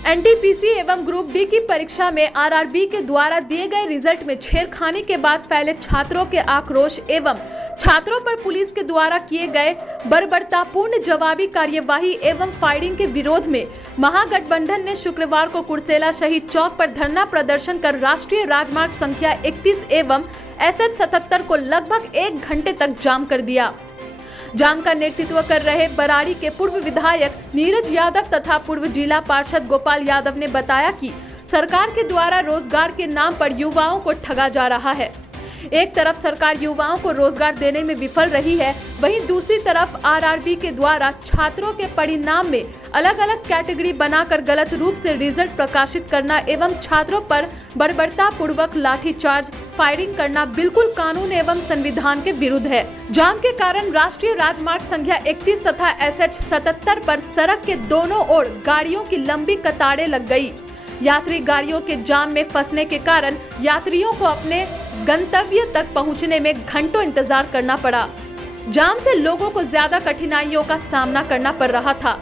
NTPC एवं group D की परीक्षा में आरआरबी के द्वारा दिए गए रिजल्ट में छेड़खानी के बाद फैले छात्रों के आक्रोश एवं छात्रों पर पुलिस के द्वारा किए गए बर्बरतापूर्ण जवाबी कार्यवाही एवं फायरिंग के विरोध में महागठबंधन ने शुक्रवार को कुर्सेला शहीद चौक पर धरना प्रदर्शन कर राष्ट्रीय राजमार्ग संख्या 31 एवं एसएच 77 को लगभग 1 घंटे तक जाम कर दिया। जाम का नेतृत्व कर रहे बराड़ी के पूर्व विधायक नीरज यादव तथा पूर्व जिला पार्षद गोपाल यादव ने बताया कि सरकार के द्वारा रोजगार के नाम पर युवाओं को ठगा जा रहा है। एक तरफ सरकार युवाओं को रोजगार देने में विफल रही है, वहीं दूसरी तरफ आरआरबी के द्वारा छात्रों के परिणाम में अलग अलग कैटेगरी बनाकर गलत रूप से रिजल्ट प्रकाशित करना एवं छात्रों पर बर्बरतापूर्वक लाठीचार्ज फायरिंग करना बिल्कुल कानून एवं संविधान के विरुद्ध है। जाम के कारण राष्ट्रीय राजमार्ग संख्या 31 तथा एसएच 77 पर सड़क के दोनों ओर गाड़ियों की लंबी कतारें लग गई। यात्री गाड़ियों के जाम में फंसने के कारण यात्रियों को अपने गंतव्य तक पहुंचने में घंटों इंतजार करना पड़ा। जाम से लोगों को ज्यादा कठिनाइयों का सामना करना पड़ रहा था।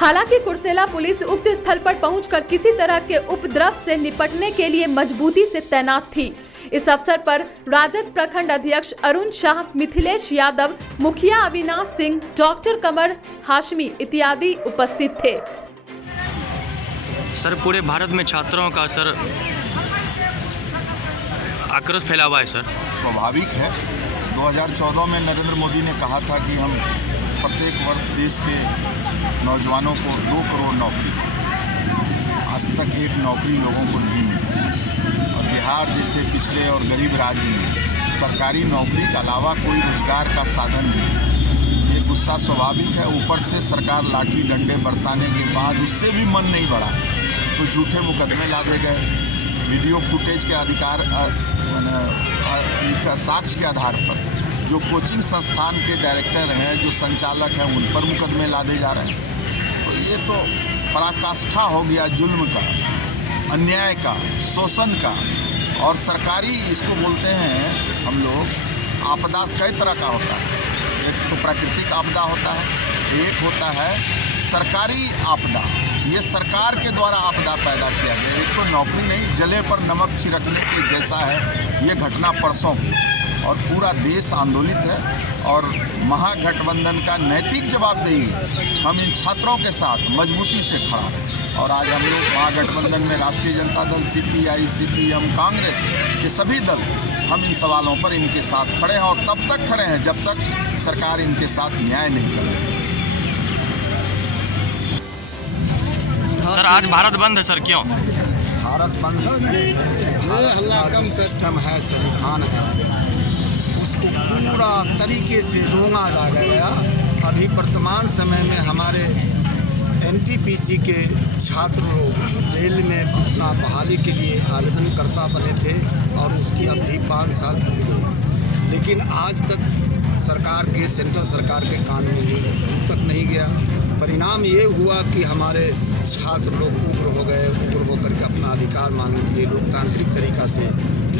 हालांकि कुर्सेला पुलिस उक्त स्थल पर पहुंचकर किसी तरह के उपद्रव से निपटने के लिए मजबूती से तैनात थी। इस अवसर पर राजद प्रखंड अध्यक्ष अरुण शाह, मिथिलेश यादव, मुखिया अविनाश सिंह, डॉक्टर कमर हाशमी इत्यादि उपस्थित थे। सर, पूरे भारत में छात्रों का सर आक्रोश फैला हुआ है सर। स्वाभाविक है। 2014 में नरेंद्र मोदी ने कहा था कि हम प्रत्येक वर्ष देश के नौजवानों को 2 करोड़ नौकरी, आज तक एक नौकरी लोगों को नहीं मिली और बिहार जैसे पिछड़े और गरीब राज्य में सरकारी नौकरी के अलावा कोई रोजगार का साधन नहीं। ये गुस्सा स्वाभाविक है। ऊपर से सरकार लाठी डंडे बरसाने के बाद उससे भी मन नहीं बढ़ा तो झूठे मुकदमे लादे गए। वीडियो फुटेज के साक्ष्य के आधार पर जो कोचिंग संस्थान के डायरेक्टर हैं, जो संचालक हैं, उन पर मुकदमे लादे जा रहे हैं। तो ये तो पराकाष्ठा हो गया जुल्म का, अन्याय का, शोषण का। और सरकारी इसको बोलते हैं हम लोग, आपदा कई तरह का होता है। एक तो प्राकृतिक आपदा होता है, एक होता है सरकारी आपदा। ये सरकार के द्वारा आपदा पैदा किया गया। एक तो नौकरी नहीं, जले पर नमक छिड़कने के जैसा है ये घटना परसों की, और पूरा देश आंदोलित है और महागठबंधन का नैतिक जवाबदेही है। हम इन छात्रों के साथ मजबूती से खड़ा हैं और आज हम लोग महागठबंधन में राष्ट्रीय जनता दल, सीपीआई, सीपीएम, कांग्रेस के सभी दल हम इन सवालों पर इनके साथ खड़े हैं और तब तक खड़े हैं जब तक सरकार इनके साथ न्याय नहीं करे। सर, आज भारत बंद है सर, क्यों? भारत बंद इसलिए है, भारत का सिस्टम है, संविधान है, उसको पूरा तरीके से रोंगा जा गया। अभी वर्तमान समय में हमारे एनटीपीसी के छात्र लोग रेल में अपना बहाली के लिए आवेदनकर्ता बने थे और उसकी अवधि 5 साल पूरी गई, लेकिन आज तक सरकार के, सेंट्रल सरकार के कान में जब तक नहीं गया। परिणाम ये हुआ कि हमारे छात्र लोग उग्र हो गए। उग्र होकर के अपना अधिकार मांगने के लिए लोकतांत्रिक तरीका से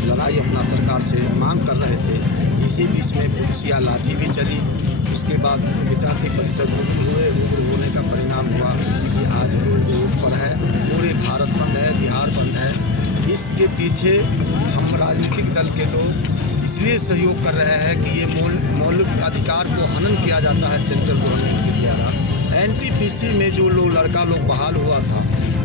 लड़ाई अपना सरकार से मांग कर रहे थे। इसी बीच में पुलिसिया लाठी भी चली। उसके बाद विद्यार्थी परिषद उग्र हुए। उग्र होने का परिणाम हुआ कि आज रोड पर है, पूरे भारत बंद है, बिहार बंद है। इसके पीछे हम राजनीतिक दल के लोग इसलिए सहयोग कर रहे हैं कि ये मौलिक अधिकार को हनन किया जाता है सेंट्रल गवर्नमेंट के द्वारा। एनटीपीसी में जो लड़का लोग बहाल हुआ था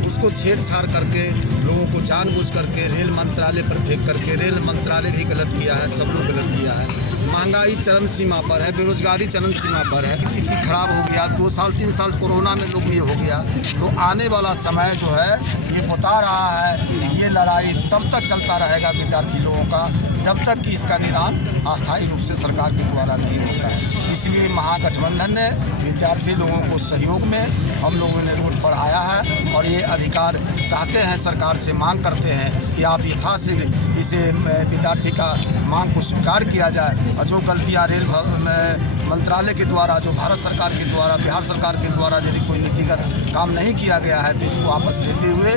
उसको छेड़छाड़ करके लोगों को जानबूझ करके रेल मंत्रालय पर फेंक करके, रेल मंत्रालय भी गलत किया है, सब लोग गलत किया है। महंगाई चरम सीमा पर है, बेरोजगारी चरम सीमा पर है, स्थिति खराब हो गया। 2 साल 3 साल कोरोना में लोग ये हो गया। तो आने वाला समय जो है ये बता रहा है ये लड़ाई तब तक चलता रहेगा विद्यार्थी लोगों का जब तक कि इसका निदान अस्थायी रूप से सरकार के द्वारा नहीं होता है। इसलिए महागठबंधन ने विद्यार्थी लोगों को सहयोग में हम लोगों ने रोड पर आया है और ये अधिकार चाहते हैं, सरकार से मांग करते हैं कि आप यथाशीघ्र इसे विद्यार्थी का मांग को स्वीकार किया जाए और जो गलतियाँ रेल मंत्रालय के द्वारा, जो भारत सरकार के द्वारा, बिहार सरकार के द्वारा यदि कोई नीतिगत काम नहीं किया गया है तो इसको वापस लेते हुए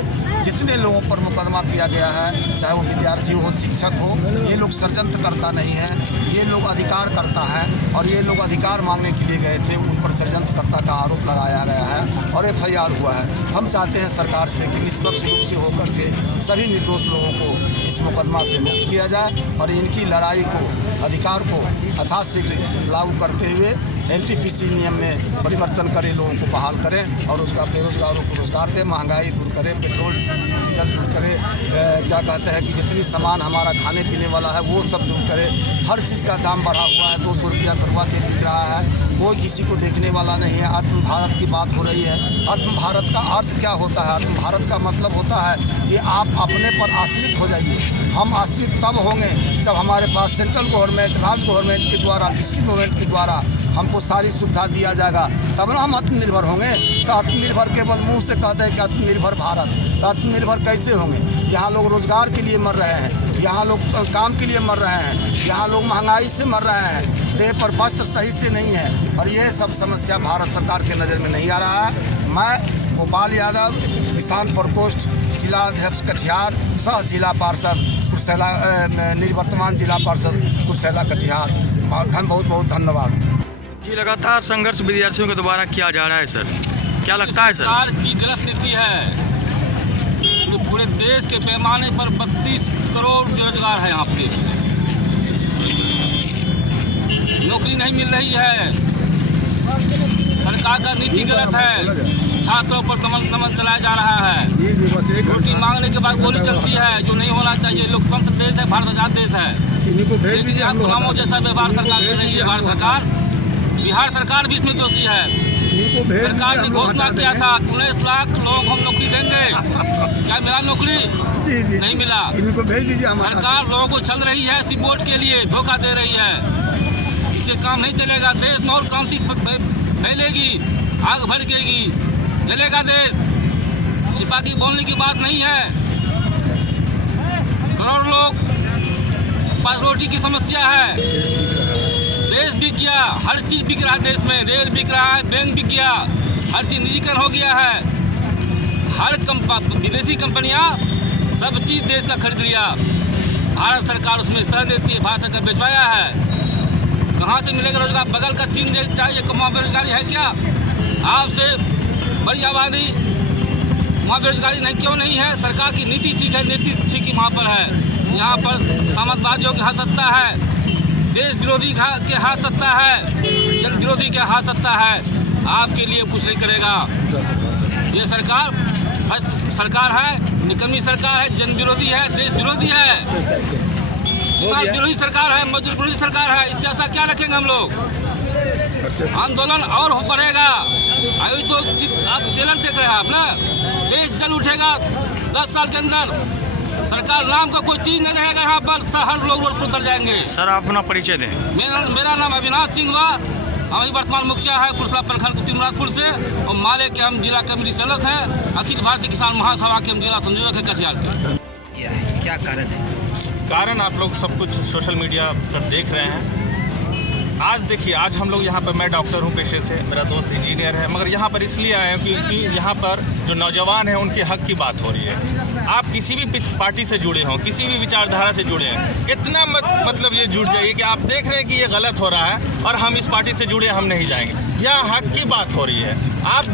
जितने लोगों पर मुकदमा किया गया है, चाहे वो विद्यार्थी हो, शिक्षक हो, ये लोग षड्यंत्र करता नहीं है, ये लोग अधिकार करता है और ये लोग अधिकार मांगने के लिए गए थे, उन पर षड्यंत्रकर्ता का आरोप लगाया गया है और FIR हुआ है। हम चाहते हैं सरकार से कि निष्पक्ष रूप से होकर के सभी निर्दोष लोगों को इस मुकदमा से मुक्त किया जाए और इनकी लड़ाई को, अधिकार को यथाशीघ्र लागू करते हुए NTPC नियम में परिवर्तन करें, लोगों को बहाल करें और बेरोजगारों को रोजगार दें, महंगाई दूर करें, पेट्रोल डीजल दूर करें, क्या कहते हैं कि जितनी सामान हमारा खाने पीने वाला है वो सब दूर करें। हर चीज़ का दाम बढ़ा हुआ है, 200 रुपया कड़वा तेल बिक रहा है, कोई किसी को देखने वाला नहीं है। आत्म भारत की बात हो रही है। आत्म भारत का अर्थ क्या होता है? आत्म भारत का मतलब होता है कि आप अपने पर आश्रित हो जाइए। हम आश्रित तब होंगे जब हमारे पास सेंट्रल गवर्नमेंट, राज्य गवर्नमेंट के द्वारा, डिस्ट्रिक्ट गवर्नमेंट के द्वारा हमको सारी सुविधा दिया जाएगा, तब ना हम आत्मनिर्भर होंगे। तो आत्मनिर्भर केवल मुंह से कहते हैं कि आत्मनिर्भर भारत, तो आत्मनिर्भर कैसे होंगे? यहाँ लोग रोजगार के लिए मर रहे हैं, यहाँ लोग काम के लिए मर रहे हैं, यहाँ लोग महंगाई से मर रहे हैं, देह पर वस्त्र सही से नहीं है और ये सब समस्या भारत सरकार के नज़र में नहीं आ रहा है। मैं गोपाल यादव, किसान प्रकोष्ठ जिला अध्यक्ष कटिहार, सह जिला पार्षद कुर्सेला, निवर्तमान जिला पार्षद कुर्सेला कटिहार, बहुत बहुत धन्यवाद। ये लगातार संघर्ष विद्यार्थियों के द्वारा किया जा रहा है सर, क्या लगता है सर? सरकार की गलत नीति है। तो पूरे देश के पैमाने पर 32 करोड़ बेरोजगार है यहाँ देश में, नौकरी नहीं मिल रही है। सरकार का नीति गलत है, छात्रों पर दमन चलाया जा रहा है। रोटी मांगने के बाद गोली चलती है, जो नहीं होना चाहिए। लोकतंत्र देश है, भारत आजाद देश है, लेकिन आज गुलामों जैसा व्यवहार सरकार कर रही है। भारत सरकार, बिहार सरकार भी इसमें दोषी है। सरकार ने घोषणा किया था 19 लाख लोगों को हम नौकरी देंगे, क्या मिला नौकरी? नहीं मिला। सरकार लोगों को चल रही है इसी वोट के लिए, धोखा दे रही है। इससे काम नहीं चलेगा। देश में और क्रांति फैलेगी, आग भड़केगी, चलेगा देश। छिपा की बोलने की बात नहीं है। करोड़ लोग पास रोटी की समस्या है। देश बिक गया, हर चीज़ बिक रहा है देश में। रेल बिक रहा है, बैंक बिक गया, हर चीज़ निजीकरण हो गया है। हर विदेशी कंपनियां सब चीज़ देश का खरीद लिया। भारत सरकार उसमें सह देती है, भारत सरकार बेचवाया है। कहाँ से मिलेगा रोजगार? बगल का चीन चाहिए, वहाँ बेरोजगारी है क्या? आपसे बड़ी आबादी वहाँ बेरोजगारी नहीं, क्यों नहीं है? सरकार की नीति ठीक है, नीति ठीक ही वहाँ पर है। यहाँ पर सामंतवादियों के हाथ सत्ता है, देश विरोधी के हाथ सत्ता है, जन विरोधी के हाथ सत्ता है। आपके लिए कुछ नहीं करेगा ये सरकार है, निकम्मी सरकार है, जन विरोधी है, देश विरोधी है, किसान विरोधी सरकार है, मजदूर विरोधी सरकार है। इससे ऐसा क्या रखेंगे हम लोग? आंदोलन और बढ़ेगा। अभी तो आप चैनल देख रहे हैं आप ना, देश जल उठेगा 10 साल के अंदर। सरकार नाम का कोई चीज नहीं रहेगा यहाँ पर, हर लोग रोड पर उतर जाएंगे। सर आप अपना परिचय दें। मेरा नाम अविनाश सिंह हुआ, हम वर्तमान मुखिया है कुर्सला प्रखंड कुतिमराजपुर से, और माले के हम जिला कमेटी सदस्य हैं, अखिल भारतीय किसान महासभा के हम जिला संयोजक है कटिहार के। क्या कारण है? कारण आप लोग सब कुछ सोशल मीडिया पर देख रहे हैं। आज देखिए, आज हम लोग यहाँ पर, मैं डॉक्टर हूँ पेशे से, मेरा दोस्त इंजीनियर है, मगर यहाँ पर इसलिए आए हैं क्योंकि यहाँ पर जो नौजवान हैं उनके हक की बात हो रही है। आप किसी भी पार्टी से जुड़े हों, किसी भी विचारधारा से जुड़े हैं, इतना मतलब ये जुड़ जाइए कि आप देख रहे हैं कि ये गलत हो रहा है और हम इस पार्टी से जुड़े, हम नहीं जाएंगे। यहाँ हक की बात हो रही है। आप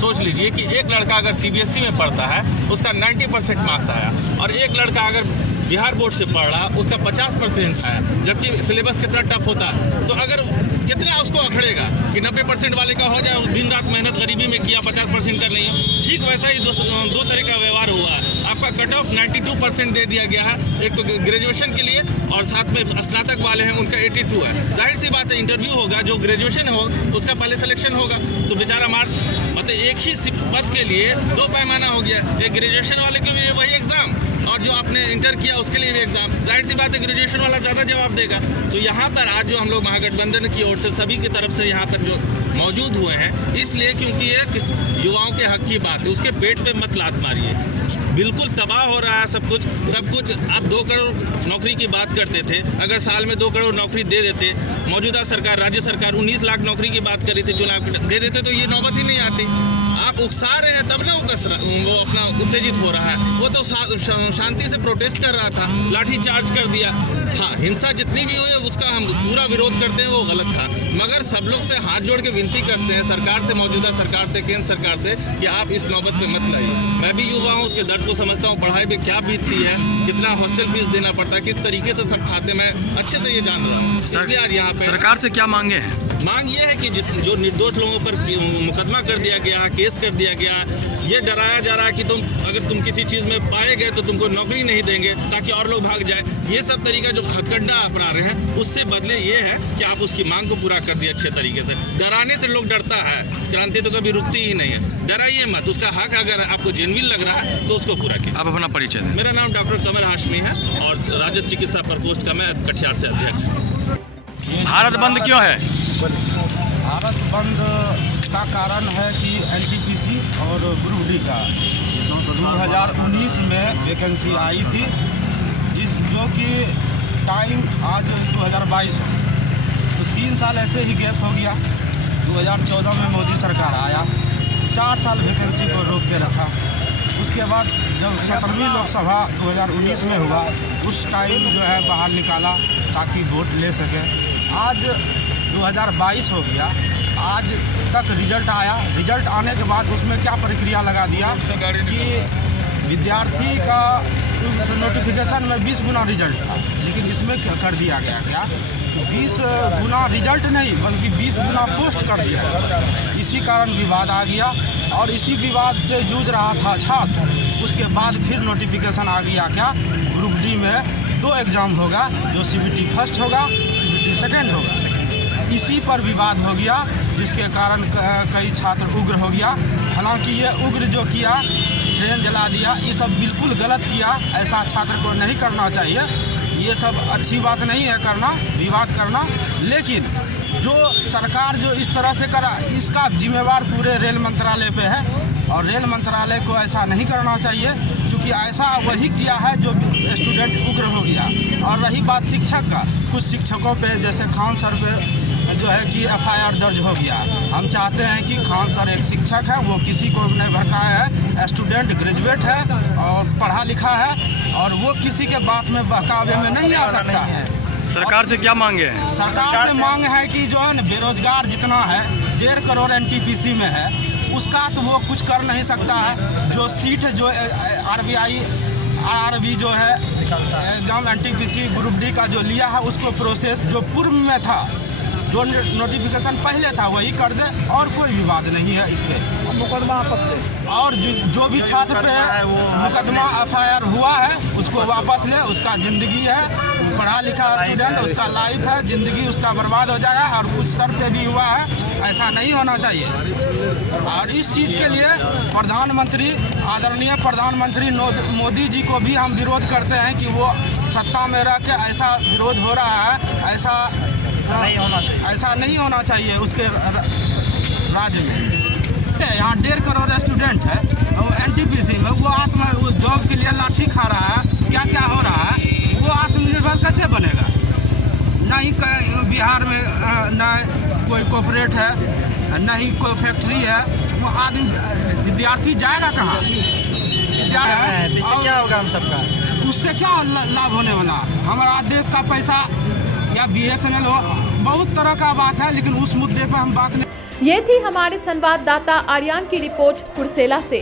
सोच लीजिए कि एक लड़का अगर CBSE में पढ़ता है, उसका 90% मार्क्स आया, और एक लड़का अगर बिहार बोर्ड से पढ़ रहा, उसका 50% आया, जबकि सिलेबस कितना टफ होता है। तो अगर कितना उसको अखड़ेगा कि 90% वाले का हो जाए, दिन रात मेहनत गरीबी में किया, 50% का नहीं हो। ठीक वैसा ही दो तरह का व्यवहार हुआ है। आपका कट ऑफ 92% दे दिया गया है, एक तो ग्रेजुएशन के लिए, और साथ में स्नातक वाले हैं उनका 82 है। जाहिर सी बात है, इंटरव्यू होगा, जो ग्रेजुएशन हो उसका पहले सिलेक्शन होगा। तो बेचारा मतलब एक ही पद के लिए 2 पैमाना हो गया, एक ग्रेजुएशन वाले के लिए वही एग्जाम और जो आपने इंटर किया उसके लिए भी एग्ज़ाम, जाहिर सी बात है ग्रेजुएशन वाला ज़्यादा जवाब देगा। तो यहाँ पर आज जो हम लोग महागठबंधन की ओर से सभी की तरफ से यहाँ पर जो मौजूद हुए हैं, इसलिए क्योंकि ये युवाओं के हक की बात है, उसके पेट पे मत लात मारिए। बिल्कुल तबाह हो रहा है सब कुछ। आप 2 करोड़ नौकरी की बात करते थे, अगर साल में 2 करोड़ नौकरी दे देते, मौजूदा सरकार राज्य सरकार 19 लाख नौकरी की बात कर रही थी, चुनाव दे देते तो ये नौबत ही नहीं आती। आप उकसा रहे हैं तब ना वो अपना उत्तेजित हो रहा है। वो तो शांति से प्रोटेस्ट कर रहा था, लाठी चार्ज कर दिया। हाँ, हिंसा जितनी भी हुई है उसका हम पूरा विरोध करते हैं, वो गलत था। मगर सब लोग से हाथ जोड़ के विनती करते हैं सरकार से, मौजूदा सरकार से, केंद्र सरकार से, कि आप इस नौबत पे मत लाइए। मैं भी युवा हूँ, उसके दर्द को समझता हूँ, पढ़ाई पे क्या बीतती है, कितना हॉस्टल फीस देना पड़ता है, किस तरीके से सब खाते, मैं अच्छे से ये जान रहा हूँ। इसलिए आज यहाँ पे सरकार से क्या मांगे हैं? मांग ये है कि जो निर्दोष लोगों पर मुकदमा कर दिया गया, केस कर दिया गया, ये डराया जा रहा है कि अगर तुम किसी चीज़ में पाए गए तो तुमको नौकरी नहीं देंगे ताकि और लोग भाग जाए। ये सब तरीका जो हथकंडा अपना रहे हैं, उससे बदले ये है कि आप उसकी मांग को पूरा कर दिए अच्छे तरीके से। डराने से लोग डरता है, क्रांति तो कभी रुकती ही नहीं है। डराइए मत, उसका हक अगर आपको जेन्युइन लग रहा है तो उसको पूरा कीजिए। आप अपना परिचय दें। मेरा नाम डॉक्टर कमर हाशमी है और राज्य चिकित्सा प्रकोष्ठ का मैं कटिहार से अध्यक्ष हूँ। भारत बंद क्यों है? भारत बंद का कारण है कि एनटीपीसी और ग्रुप डी का 2019 में वैकेंसी आई थी, जो कि टाइम आज 2022 हो, तो 3 साल ऐसे ही गैप हो गया। 2014 में मोदी सरकार आया, 4 साल वैकेंसी को रोक के रखा। उसके बाद जब 17वीं लोकसभा 2019 में हुआ, उस टाइम जो है बाहर निकाला ताकि वोट ले सके। आज 2022 हो गया, आज तक रिजल्ट आया। रिजल्ट आने के बाद उसमें क्या प्रक्रिया लगा दिया कि विद्यार्थी का नोटिफिकेशन में 20 गुना रिजल्ट था, लेकिन इसमें क्या कर दिया गया, क्या 20 गुना रिजल्ट नहीं बल्कि 20 गुना पोस्ट कर दिया गया। इसी कारण विवाद आ गया और इसी विवाद से जूझ रहा था छात्र। उसके बाद फिर नोटिफिकेशन आ गया, क्या ग्रुप डी में 2 एग्ज़ाम होगा, जो CBT फर्स्ट होगा, CBT सेकेंड होगा। इसी पर विवाद हो गया, जिसके कारण कई छात्र उग्र हो गया। हालांकि ये उग्र जो किया, ट्रेन जला दिया, ये सब बिल्कुल गलत किया। ऐसा छात्र को नहीं करना चाहिए, ये सब अच्छी बात नहीं है करना, विवाद करना। लेकिन जो सरकार जो इस तरह से करा, इसका जिम्मेवार पूरे रेल मंत्रालय पे है और रेल मंत्रालय को ऐसा नहीं करना चाहिए, क्योंकि ऐसा वही किया है जो स्टूडेंट उग्र हो गया। और रही बात शिक्षक का, कुछ शिक्षकों पे जैसे खान सर पे जो है कि FIR दर्ज हो गया। हम चाहते हैं कि खान सर एक शिक्षक है, वो किसी को नहीं भड़काया है, स्टूडेंट ग्रेजुएट है और पढ़ा लिखा है, और वो किसी के बात में बहकावे में नहीं आ सकता है। सरकार से क्या मांगे हैं? सरकार से मांग है कि जो है बेरोजगार जितना है, 1.5 करोड़ NTPC में है, उसका तो वो कुछ कर नहीं सकता है। जो सीट जो RRB जो है एग्ज़ाम NTPC ग्रुप डी का जो लिया है, उसको प्रोसेस जो पूर्व में था, जो नोटिफिकेशन पहले था वही कर दे, और कोई विवाद नहीं है इस पर। मुकदमा वापस ले, और जो भी छात्र पे मुकदमा FIR हुआ है उसको वापस ले। उसका ज़िंदगी है, पढ़ा लिखा स्टूडेंट, उसका लाइफ है, ज़िंदगी उसका बर्बाद हो जाएगा। और उस सर पे भी हुआ है, ऐसा नहीं होना चाहिए। और इस चीज़ के लिए प्रधानमंत्री, आदरणीय प्रधानमंत्री मोदी जी को भी हम विरोध करते हैं कि वो सत्ता में रह के ऐसा विरोध हो रहा है, ऐसा नहीं होना चाहिए उसके राज्य में। यहाँ 1.5 करोड़ स्टूडेंट है NTPC में, वो जॉब के लिए लाठी खा रहा है, क्या क्या हो रहा है, वो आत्मनिर्भर कैसे बनेगा? नहीं बिहार में न कोई कॉर्पोरेट है, न ही कोई फैक्ट्री है, वो आदमी विद्यार्थी जाएगा कहाँ? इससे क्या होगा हम सबका? उससे क्या लाभ होने वाला? हमारा देश का पैसा या BSNL हो, बहुत तरह का बात है, लेकिन उस मुद्दे पर हम बात नहीं। ये थी हमारे संवाददाता आर्यन की रिपोर्ट कुर्सेला से।